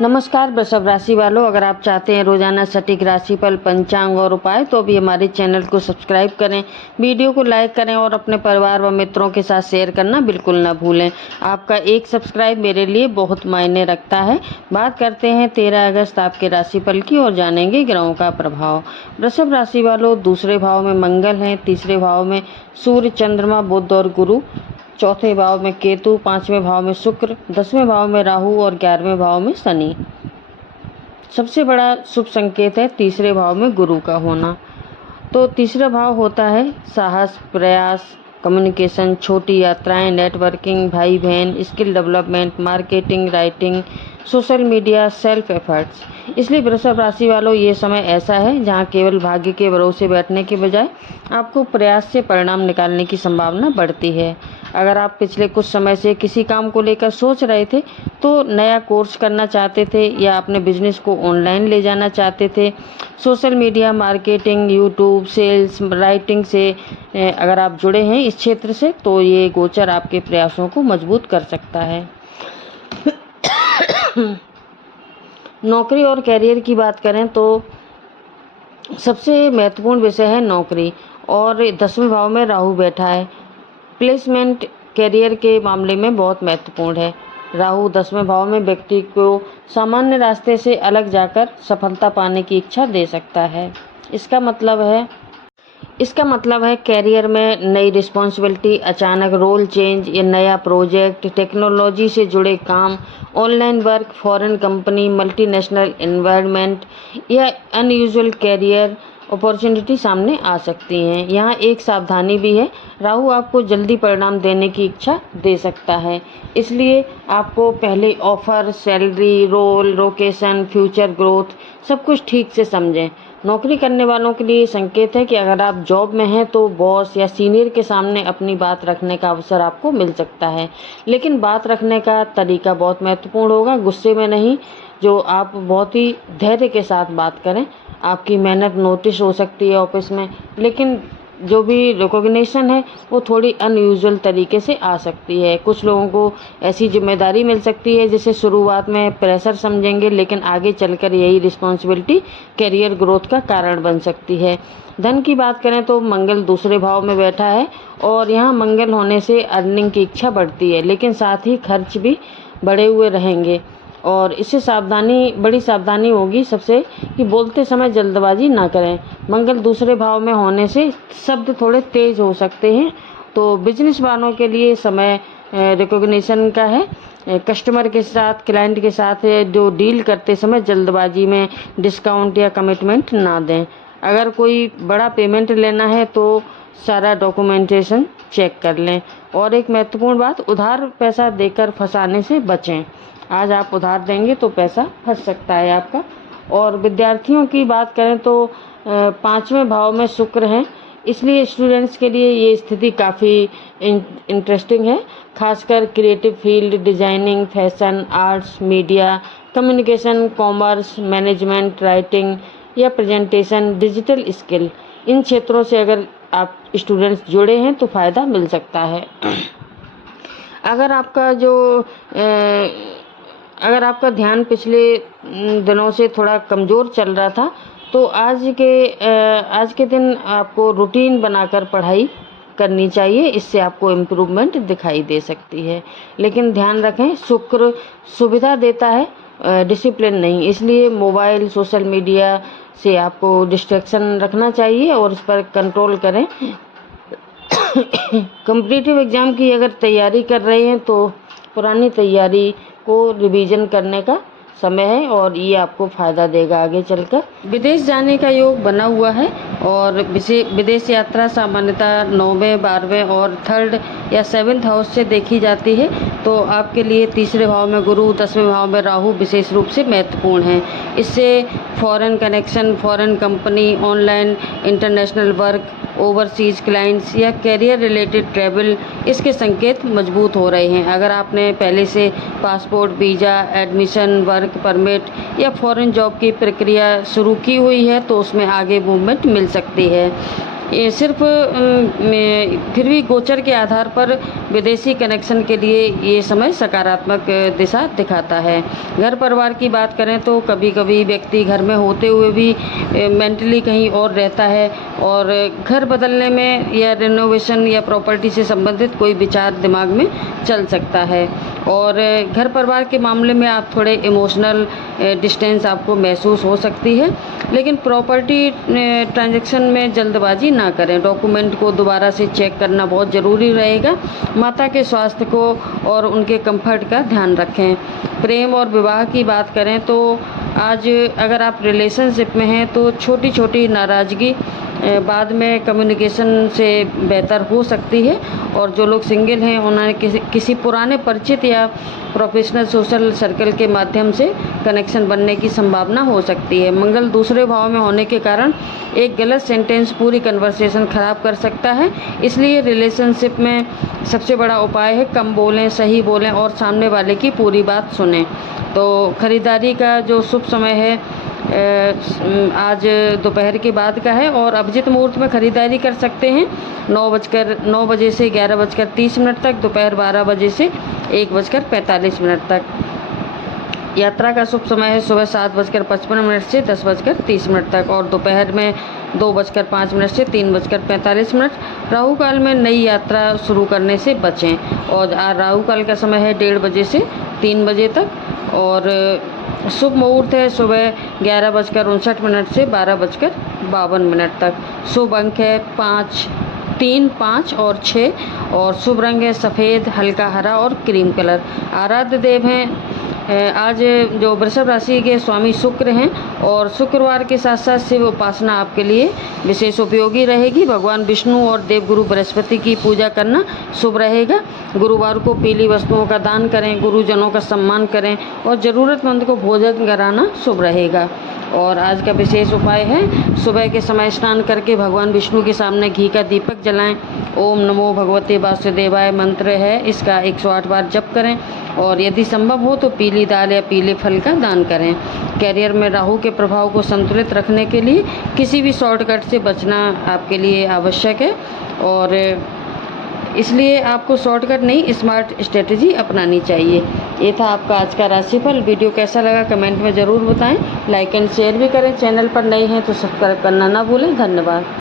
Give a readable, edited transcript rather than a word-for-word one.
नमस्कार वृषभ राशि वालों, अगर आप चाहते हैं रोजाना सटीक राशिफल, पंचांग और उपाय तो अभी हमारे चैनल को सब्सक्राइब करें, वीडियो को लाइक करें और अपने परिवार व मित्रों के साथ शेयर करना बिल्कुल ना भूलें। आपका एक सब्सक्राइब मेरे लिए बहुत मायने रखता है। बात करते हैं 13 अगस्त आपके राशिफल की और जानेंगे ग्रहों का प्रभाव। वृषभ राशि वालों, दूसरे भाव में मंगल हैं, तीसरे भाव में सूर्य, चंद्रमा, बुध और गुरु, चौथे भाव में केतु, पांचवें भाव में शुक्र, 10वें भाव में राहु और 11वें भाव में शनि। सबसे बड़ा शुभ संकेत है तीसरे भाव में गुरु का होना। तो तीसरा भाव होता है साहस, प्रयास, कम्युनिकेशन, छोटी यात्राएं, नेटवर्किंग, भाई बहन, skill development, marketing, writing, social media, self efforts. इसलिए वृषभ राशि वालों, ये समय ऐसा है जहां केवल भाग्य के भरोसे बैठने के बजाय आपको प्रयास से परिणाम निकालने की संभावना बढ़ती है। अगर आप पिछले कुछ समय से किसी काम को लेकर सोच रहे थे, तो नया कोर्स करना चाहते थे या अपने बिजनेस को ऑनलाइन ले जाना चाहते थे, social media, marketing, YouTube, sales, writing से अगर आप जुड़े हैं इस क्षेत्र से, तो ये गोचर आपके प्रयासों को मजबूत कर सकता है। नौकरी और कैरियर की बात करें तो सबसे महत्वपूर्ण विषय है नौकरी, और 10वें भाव में राहु बैठा है। प्लेसमेंट कैरियर के मामले में बहुत महत्वपूर्ण है। राहु 10वें भाव में व्यक्ति को सामान्य रास्ते से अलग जाकर सफलता पाने की इच्छा दे सकता है। इसका मतलब है कैरियर में नई रिस्पॉन्सिबिलिटी, अचानक रोल चेंज या नया प्रोजेक्ट, टेक्नोलॉजी से जुड़े काम, online work, foreign company, multinational environment या अनयूजुअल कैरियर अपॉर्चुनिटी सामने आ सकती हैं। यहाँ एक सावधानी भी है, राहु आपको जल्दी परिणाम देने की इच्छा दे सकता है, इसलिए आपको पहले offer, salary, role, location, future growth सब कुछ ठीक से समझें। नौकरी करने वालों के लिए संकेत है कि अगर आप जॉब में हैं तो बॉस या सीनियर के सामने अपनी बात रखने का अवसर आपको मिल सकता है, लेकिन बात रखने का तरीका बहुत महत्वपूर्ण होगा। गुस्से में नहीं, जो आप बहुत ही धैर्य के साथ बात करें। आपकी मेहनत नोटिस हो सकती है ऑफिस में, लेकिन जो भी रिकॉग्निशन है वो थोड़ी अनयूजुअल तरीके से आ सकती है। कुछ लोगों को ऐसी जिम्मेदारी मिल सकती है जिसे शुरुआत में प्रेशर समझेंगे, लेकिन आगे चलकर यही रिस्पॉन्सिबिलिटी करियर ग्रोथ का कारण बन सकती है। धन की बात करें तो मंगल दूसरे भाव में बैठा है, और यहाँ मंगल होने से अर्निंग की इच्छा बढ़ती है, लेकिन साथ ही खर्च भी बढ़े हुए रहेंगे, और इससे बड़ी सावधानी होगी सबसे कि बोलते समय जल्दबाजी ना करें। मंगल दूसरे भाव में होने से शब्द थोड़े तेज हो सकते हैं, तो बिजनेस वालों के लिए समय रिकॉग्निशन का है। कस्टमर के साथ, क्लाइंट के साथ जो डील करते समय जल्दबाजी में डिस्काउंट या कमिटमेंट ना दें। अगर कोई बड़ा पेमेंट लेना है तो सारा डॉक्यूमेंटेशन चेक कर लें। और एक महत्वपूर्ण बात, उधार पैसा देकर फंसाने से बचें। आज आप उधार देंगे तो पैसा फंस सकता है आपका। और विद्यार्थियों की बात करें तो 5वें भाव में शुक्र हैं, इसलिए स्टूडेंट्स के लिए ये स्थिति काफ़ी इंटरेस्टिंग है, खासकर creative field, designing, fashion, arts, media, communication, commerce, management, writing या प्रेजेंटेशन, डिजिटल स्किल। इन क्षेत्रों से अगर आप स्टूडेंट्स जुड़े हैं तो फ़ायदा मिल सकता है। अगर आपका ध्यान पिछले दिनों से थोड़ा कमज़ोर चल रहा था, तो आज के दिन आपको रूटीन बनाकर पढ़ाई करनी चाहिए, इससे आपको इम्प्रूवमेंट दिखाई दे सकती है। लेकिन ध्यान रखें, शुक्र सुविधा देता है, डिसिप्लिन नहीं, इसलिए मोबाइल, सोशल मीडिया से आपको डिस्ट्रैक्शन रखना चाहिए और इस पर कंट्रोल करें। कॉम्पिटिटिव एग्ज़ाम की अगर तैयारी कर रहे हैं तो पुरानी तैयारी को रिवीजन करने का समय है, और ये आपको फ़ायदा देगा आगे चलकर। विदेश जाने का योग बना हुआ है, और विदेश यात्रा सामान्यतः 9वें, 12वें और 3rd या 7th हाउस से देखी जाती है। तो आपके लिए तीसरे भाव में गुरु, 10वें भाव में राहु विशेष रूप से महत्वपूर्ण है। इससे foreign connection, foreign company, online international work, overseas clients या कैरियर रिलेटेड ट्रैवल, इसके संकेत मजबूत हो रहे हैं। अगर आपने पहले से passport, visa, admission, work permit या फॉरेन जॉब की प्रक्रिया शुरू की हुई है तो उसमें आगे मूवमेंट मिल सकती है। ये सिर्फ फिर भी गोचर के आधार पर विदेशी कनेक्शन के लिए ये समय सकारात्मक दिशा दिखाता है। घर परिवार की बात करें तो कभी कभी व्यक्ति घर में होते हुए भी मेंटली कहीं और रहता है और घर बदलने में या रेनोवेशन या प्रॉपर्टी से संबंधित कोई विचार दिमाग में चल सकता है। और घर परिवार के मामले में आप थोड़े इमोशनल डिस्टेंस आपको महसूस हो सकती है, लेकिन प्रॉपर्टी ट्रांजैक्शन में जल्दबाजी ना करें। डॉक्यूमेंट को दोबारा से चेक करना बहुत ज़रूरी रहेगा। माता के स्वास्थ्य को और उनके कंफर्ट का ध्यान रखें। प्रेम और विवाह की बात करें तो आज अगर आप रिलेशनशिप में हैं तो छोटी छोटी नाराज़गी बाद में कम्युनिकेशन से बेहतर हो सकती है। और जो लोग सिंगल हैं उन्हें किसी पुराने परिचित या प्रोफेशनल सोशल सर्कल के माध्यम से कनेक्शन बनने की संभावना हो सकती है। मंगल दूसरे भाव में होने के कारण एक गलत सेंटेंस पूरी कन्वर्सेशन ख़राब कर सकता है। इसलिए रिलेशनशिप में सबसे बड़ा उपाय है कम बोलें, सही बोलें और सामने वाले की पूरी बात सुनें। तो खरीदारी का जो शुभ समय है आज दोपहर के बाद का है और अभिजित मुहूर्त में खरीदारी कर सकते हैं 9 बजे से 11:30 तक, दोपहर 12 बजे से 1:45 तक। यात्रा का शुभ समय है सुबह 7:55 से 10:30 तक और दोपहर में 2:05 से 3:45। राहु काल में नई यात्रा शुरू करने से बचें और राहु काल का समय है 1:30 बजे से 3 बजे तक और शुभ मुहूर्त है सुबह 11:59 से 12:52 तक। शुभ अंक है 5, 3, 5 और 6 और शुभ रंग है सफ़ेद, हल्का हरा और क्रीम कलर। आराध्य देव हैं आज जो वृषभ राशि के स्वामी शुक्र हैं और शुक्रवार के साथ साथ शिव उपासना आपके लिए विशेष उपयोगी रहेगी। भगवान विष्णु और देवगुरु बृहस्पति की पूजा करना शुभ रहेगा। गुरुवार को पीली वस्तुओं का दान करें, गुरुजनों का सम्मान करें और ज़रूरतमंद को भोजन कराना शुभ रहेगा। और आज का विशेष उपाय है सुबह के समय स्नान करके भगवान विष्णु के सामने घी का दीपक जलाएं। ओम नमो भगवते वासुदेवाय मंत्र है, इसका 108 बार जप करें और यदि संभव हो तो पीली दाल या पीले फल का दान करें। कैरियर में राहु के प्रभाव को संतुलित रखने के लिए किसी भी शॉर्टकट से बचना आपके लिए आवश्यक है और इसलिए आपको शॉर्टकट नहीं स्मार्ट स्ट्रेटजी अपनानी चाहिए। ये था आपका आज का राशिफल। वीडियो कैसा लगा कमेंट में ज़रूर बताएं। लाइक एंड शेयर भी करें। चैनल पर नए हैं तो सब्सक्राइब करना ना भूलें। धन्यवाद।